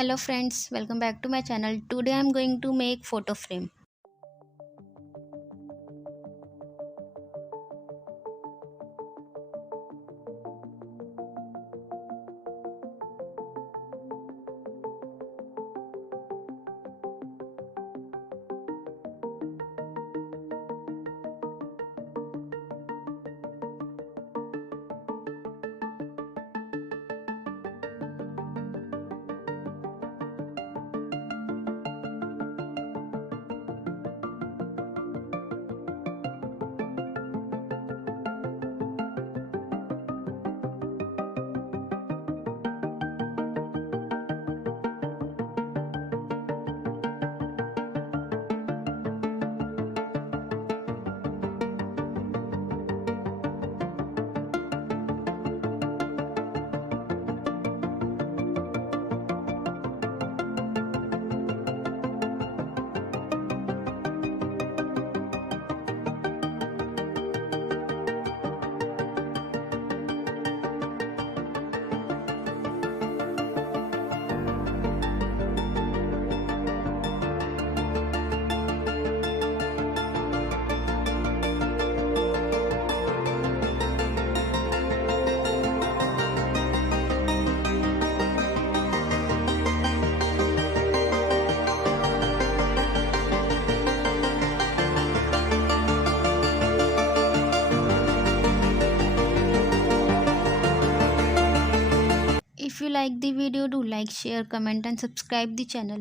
Hello friends, welcome back to my channel. Today I am going to make photo frame. If you like the video, do like, share, comment and subscribe the channel.